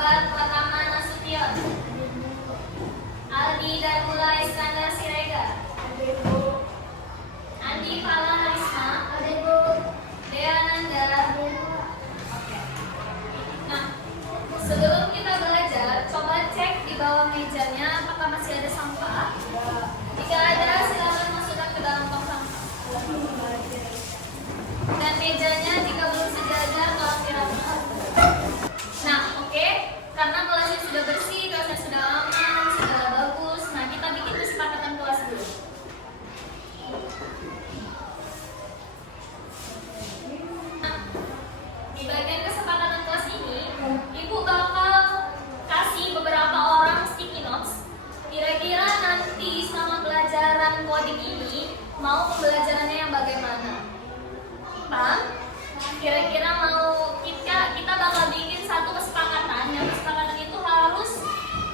Akbar Pratama Nasution. Aldi Danula Iskandar Siregar. Andi Fala Harisma. Dea Nanda. Oke. Nah, sebelum kita belajar, coba cek di bawah mejanya apakah masih ada sampah. Jika ada, silakan masukkan ke dalam tong sampah. Dan mejanya jika belum sejajar, tolong dirapikan. Nah, oke. Karena kelasnya sudah bersih, kelasnya sudah aman, sudah bagus. Nah, kita bikin kesepakatan kelas dulu. Nah, di bagian kesepakatan kelas ini, Ibu bakal kasih beberapa orang sticky notes. Kira-kira nanti selama pelajaran coding ini mau pembelajarannya yang bagaimana? Bang, kira-kira mau kita bakal bikin satu kesepakatan. Yang kesepakatan itu harus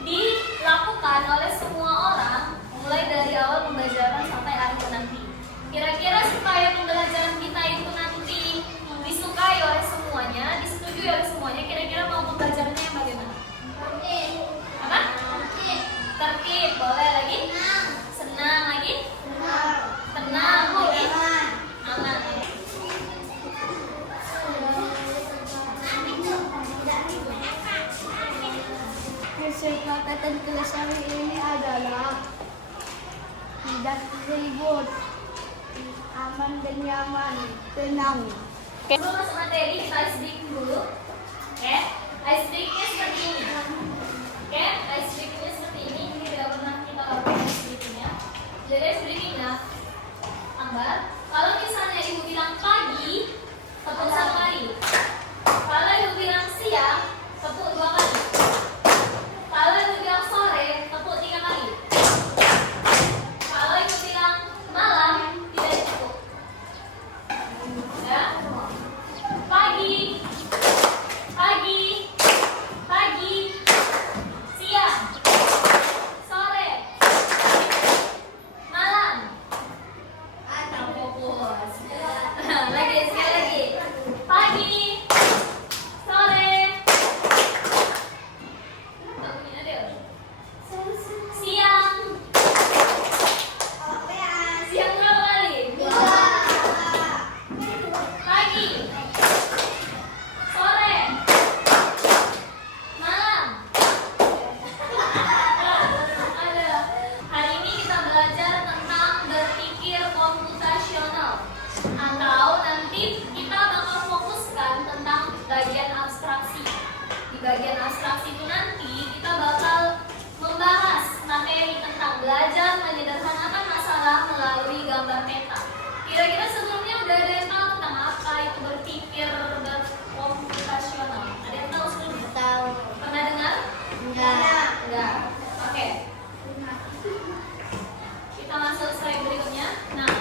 dilakukan oleh semua orang mulai dari awal pembelajaran sampai akhir nanti. Kira-kira supaya pembelajaran kita itu nanti disukai oleh semuanya, disetujui oleh semuanya, kira-kira mau pembelajarannya yang bagaimana? Apa? Tertib. Boleh lagi? Senang lagi? Tenang lagi? Aman. Kesepakatan kelas hari ini adalah tidak ribut, aman dan nyaman, tenang. Sebelum masuk materi, kita ice breaking dulu. Oke, ice breakingnya seperti ini. Oke, ice breakingnya seperti ini. Ini tidak pernah kita lakukan ice breakingnya. Jadi ice breakingnya, Ambar, kalau misalnya ibu bilang pagi, tepuk 1 kali. Kalau ibu bilang siang, tepuk 2 kali. Kalau ibu bilang sore, tepuk 3 kali. Kalau ibu bilang malam, tidak ditepuk. Ya. Pagi, siang, sore, malam. Atau fokus. Lagi, sekali lagi. Pagi, sore, siang. Siang berapa kali? Pagi, sore, malam. Ada. Hari ini kita belajar tentang berpikir komputasional. Atau nanti kita bakal fokuskan tentang bagian abstraksi. Di bagian abstraksi itu nanti kita bakal membahas materi tentang belajar menyederhanakan masalah melalui gambar peta. Kira-kira sebelumnya udah ada yang tahu tentang apa itu berpikir komputasional? Ada yang tahu sebelumnya? Tahu? Pernah dengar? Enggak. Oke. Kita masuk slide berikutnya. Nah,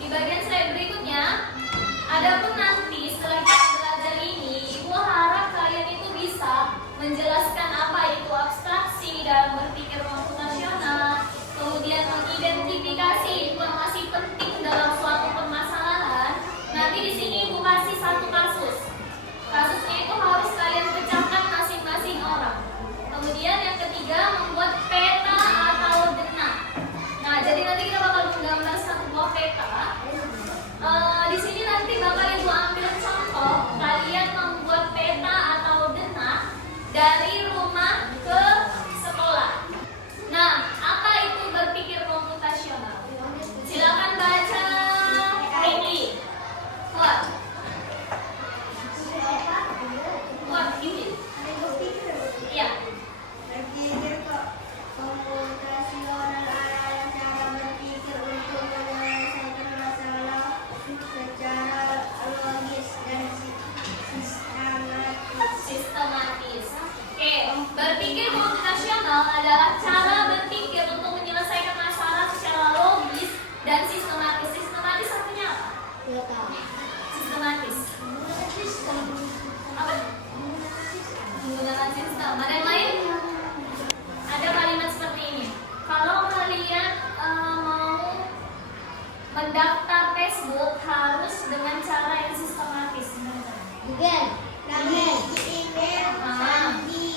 di bagian slide berikutnya, adapun nanti setelah kita belajar ini, Ibu harap kalian itu bisa menjelaskan apa itu abstraksi dalam berpikir komputasional, kemudian mengidentifikasi informasi penting dalam suatu permasalahan. Nanti di sini Ibu kasih satu kasus. Kasusnya itu harus kalian pecahkan masing-masing orang. Kemudian yang ketiga, membuat peta atau denah. Nah, jadi nanti kita bakal menggambar satu buah peta. Di sini nanti bakal Ibu ambil contoh kalian membuat peta atau denah dari rumah ke sekolah. Nah, apa itu berpikir komputasional? Silakan baca ini. Kuat ini. Iya. Berpikir komputasional adalah cara berpikir untuk menyelesaikan masalah secara logis dan Sistematis. Oke, berpikir komputasional adalah cara berpikir untuk menyelesaikan masalah secara logis dan sistematis. Sistematis artinya apa? Sistematis. Apa? Menggunakan sistem. Ada yang lain? Ada kalimat seperti ini. Kalau kalian mau mendaftar Facebook harus dengan cara yang sistematis. Google, email, Ah. sandi,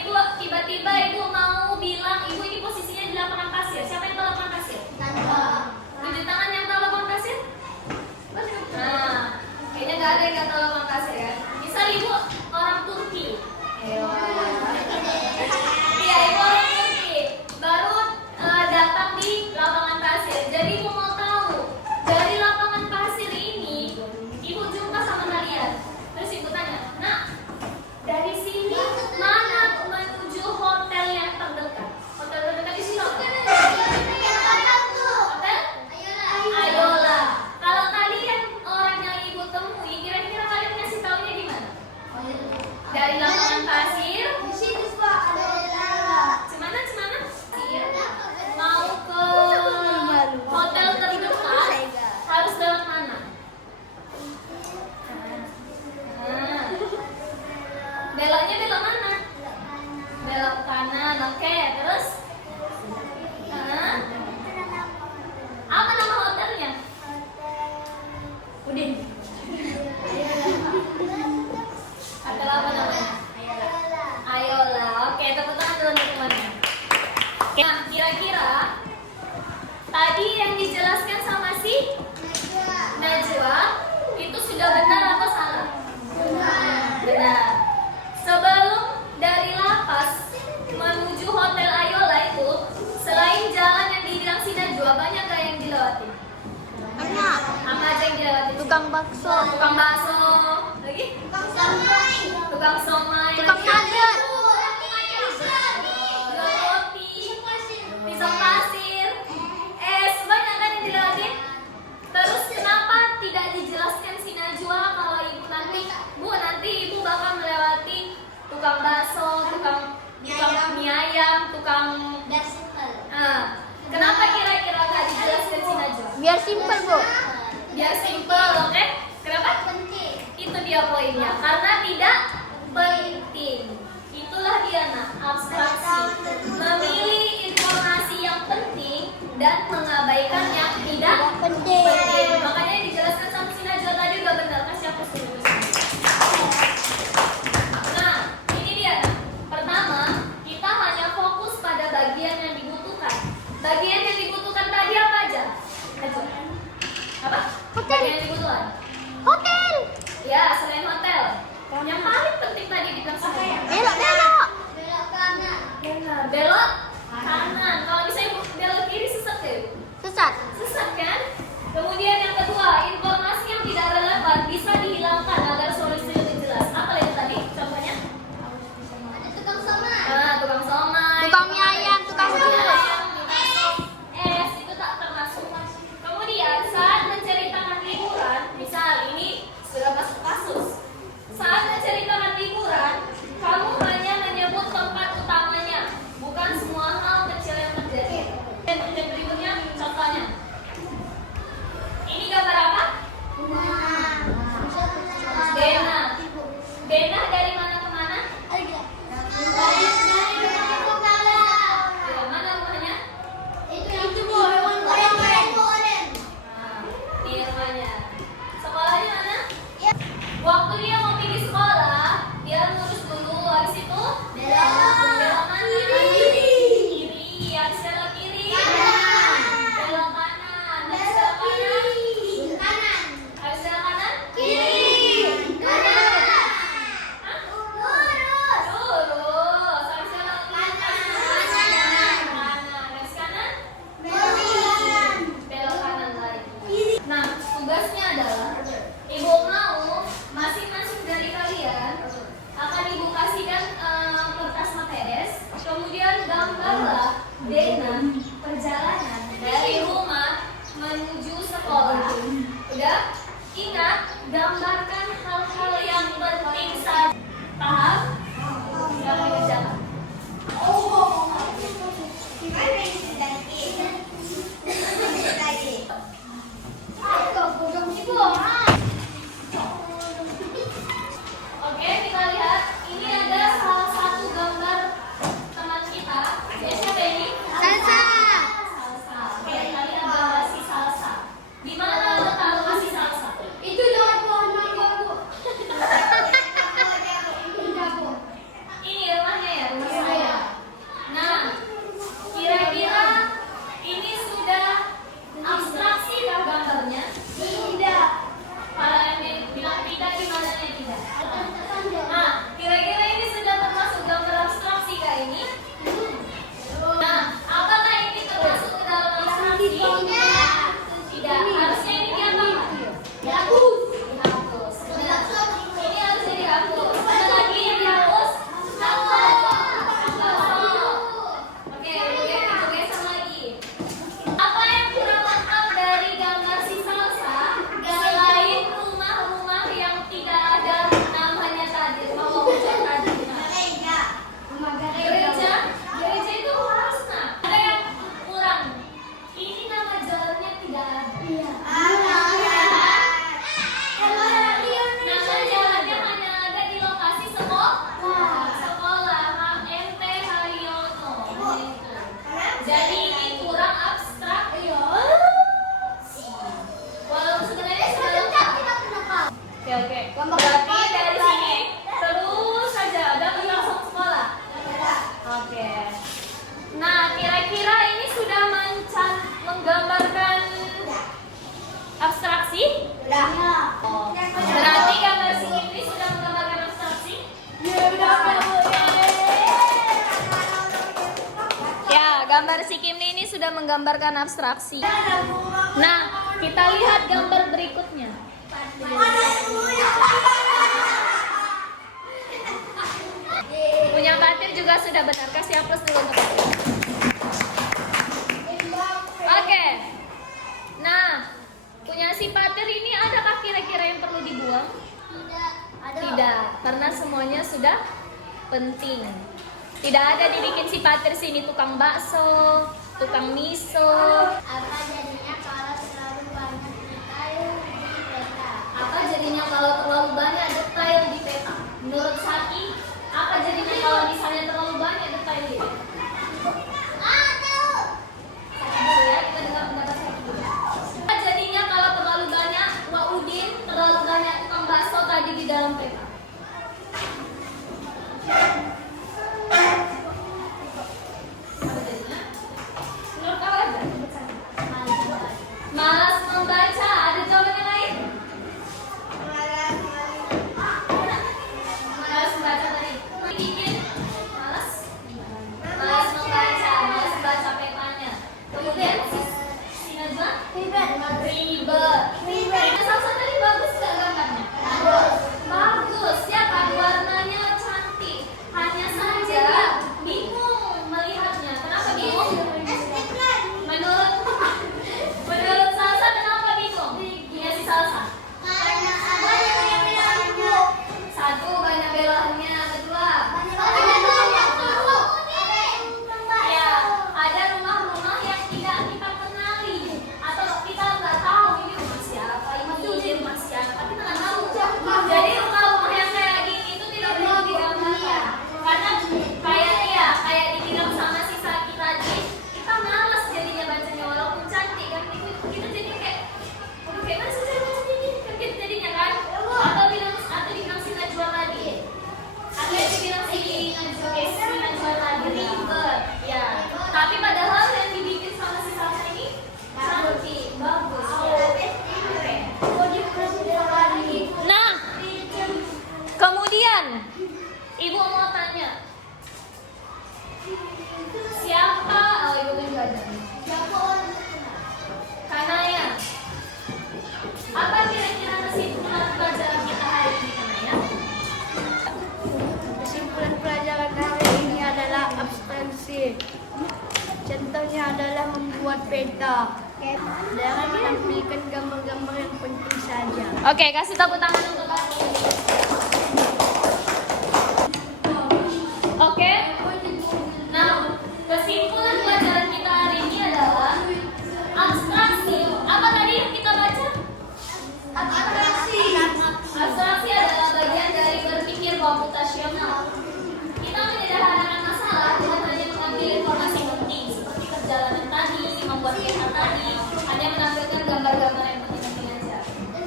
ibu tiba-tiba ibu mau bilang ibu ini posisinya di lapangan pasir. Siapa yang tahu lapangan pasir? Tunjuk tangan yang tahu lapangan pasir. Nah, kayaknya nggak ada yang nggak tahu lapangan pasir ya. Misal ibu orang Turki. Iya, ibu orang Turki. Baru datang di lapangan pasir. Jadi ibu mau tahu dari lapangan pasir ini ibu jumpa sama kalian. Terus ibu tanya, nak, dari sini mana menuju hotel yang terdekat? Hotel terdekat di sini hotel? Hotel? Ayola. Kalau kalian orang yang ibu temui, kira-kira kalian ngasih taunya di mana? Dari lapangan pasir? Cemana? Pasir. Mau ke hotel terdekat harus lewat mana? Nah. Beloknya belok mana? Belok kanan, oke. Terus? Apa nama hotelnya? Udin. Hotel apa namanya? Ayola. Oke, tepuk tangan dulu teman-temannya. Nah, kira-kira tadi yang dijelaskan sama si Najwa itu sudah benar atau salah? Benar. Sebelum dari lapas menuju hotel Ayola itu, selain jalan yang dibilang si Najwa, banyak gak yang dilewati? Banyak. Apa aja yang dilewati? Tukang bakso. Tukang bakso. Lagi? Tukang somai. Tukang nugget. Jual roti. Pisang pasir. Banyak kan yang dilewati? Terus kenapa tidak dijelaskan si Najwa kalau ibu nanti ibu bakal melewati tukang bakso, tukang mie ayam, kenapa kira-kira nggak dijelaskan si Najwa? Biar simpel, Bu. Biar simple, oke? Kenapa? Itu dia poinnya, karena tidak penting. Itulah dia abstraksi. Memilih informasi yang penting dan mengabaikan yang tidak Penting. Makanya yang dijelaskan sama si Najwa tadi udah benar, kasih aku dulu. Nah, ini dia. Pertama, kita hanya fokus pada bagian yang dibutuhkan. Bagian yang dibutuhkan tadi apa aja? Najwa? Apa? Hotel. Bagian yang dibutuhkan. Hotel. Ya, selain hotel. Yang paling penting tadi di belakang saya. Belok. Benar. Belok kanan. Kalau bisa ibu belok kiri sesat deh. Sesat. Sesat kan? Kemudian yang kedua, informasi yang tidak relevan bisa dihilangkan agar solusi lebih jelas. Apa itu tadi? Contohnya? Tukang somai. Tukang mie ayam, tukang Mie bubur. ayam, tukang sop, es itu tak termasuk. Kemudian saat menceritakan liburan, misal ini sudah masuk kasus. Saat menceritakan liburan, kamu hanya menyebut tempat utamanya, bukan semua hal kecil yang terjadi. Dan berikutnya contohnya. Ini gambar apa? Dena. Dena dari mana ke mana? Dari mana rumahnya? Nah, ini rumahnya. Sekolahnya mana? Waktu dia mau pergi sekolah, dia lurus dulu, habis itu belok mana? Kiri, habis belok kiri. Belok kanan, habis belok kanan. Habis belok kanan? Hah? Lurus. Habis belok kanan. Habis kanan? Belok kanan lagi. Nah, tugasnya adalah ibu mau masing-masing dari kalian akan ibu kasihkan kertas materes, kemudian gambarlah Dena perjalanan dari rumah menuju sekolah. Udah? Ingat, gambarkan hal-hal yang penting saja. Paham? Gak mau dikerjakan. Oke, kita lihat. Ini ada salah satu gambar teman kita. Siapa ini? Salsa. Salsa. Oke, kita lihat gambar si Salsa. Di mana letak lokasi Salsa? Itu dekat pohon mangga, Bu. Oke. Berarti dari sini terus saja dapat langsung sekolah. Oke. Nah, kira-kira ini sudah menggambarkan abstraksi? Oh. Berarti gambar sikim ini sudah menggambarkan abstraksi? Ya, gambar sikim ini sudah menggambarkan abstraksi. Nah, kita lihat gambar berikutnya. Punya Patir juga sudah benar. Kasih aplaus dulu untuk Patir. Oke. Nah, punya si Patir ini adakah kira-kira yang perlu dibuang? Tidak, karena semuanya sudah penting. Tidak ada dibikin si Patir sini tukang bakso, tukang miso. Apa jadinya kalau terlalu banyak detail di peta? Apa jadinya kalau terlalu banyak detail di peta? Menurut Saki, apa jadinya kalau misalnya terlalu banyak detail di peta? Saki dulu ya, kita dengar pendapat Saki dulu. Apa jadinya kalau terlalu banyak Waudin, terlalu banyak tukang bakso tadi di dalam peta? Apa jadinya? Menurut kau aja, malas membaca. Ada jawaban yang lain? Malas membaca tadi. Bikin malas membaca, malas membaca petanya. Kemudian si Najwa ribet. Salsa tadi bagus nggak gambarnya? Bagus ya kan, warnanya cantik. Hanya saja bingung melihatnya. Kenapa bingung? Menurut Salsa kenapa bingung? Ya si Salsa. Satu, banyak belahannya. Kedua, ya ada rumah-rumah yang tidak kita kenali atau kita nggak tahu ini rumah siapa, ini rumah siapa, kita nggak tahu. Jadi rumah-rumah yang kayak gini itu tidak perlu digambarkan karena kayak dibilang sama si Saki tadi, kita malas jadinya bacanya walaupun cantik kan, kita jadi kayak aduh kayak mana sih saya baca ini kan gitu jadinya kan, atau dibilang si Najwa tadi, atau dibilang si Najwa tadi ribet ya, tapi padahal yang dibikin sama si Salsa ini cantik, bagus ya. Keren. Nah, kemudian ibu mau tanya, siapa? Oh, ibu kan juga ada. Kanaya. Apa kira-kira kesimpulan pelajaran kita hari ini, Kanaya? Kesimpulan pelajaran hari ini adalah abstraksi. Contohnya adalah membuat peta. Jangan menampilkan gambar-gambar yang penting saja. Oke, kasih tepuk tangan untuk aku. Oke. Nah, kesimpulan pelajaran kita hari ini adalah abstraksi. Apa tadi yang kita baca? Abstraksi. Abstraksi adalah bagian dari berpikir komputasional. Kita menyederhanakan masalah dengan hanya mengambil informasi penting seperti perjalanan tadi, membuat peta tadi, hanya menampilkan gambar-gambar yang penting-penting saja.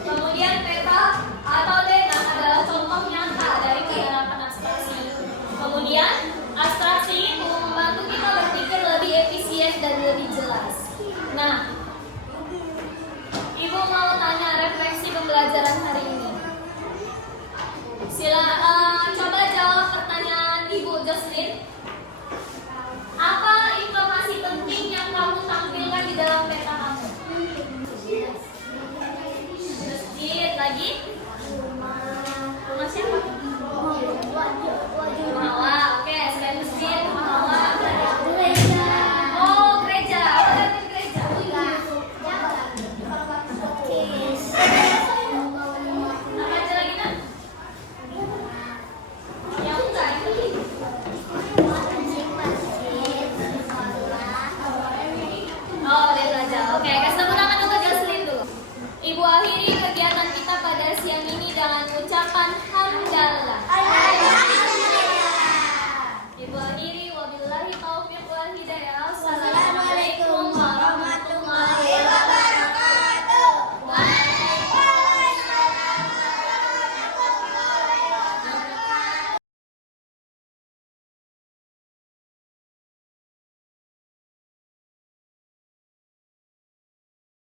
Kemudian peta atau data adalah contoh nyata dari penerapan abstraksi. Kemudian abstraksi itu membantu kita berpikir lebih efisien dan lebih jelas. Nah, Ibu mau tanya refleksi pembelajaran hari ini. Coba jawab pertanyaan Ibu Jocelyn.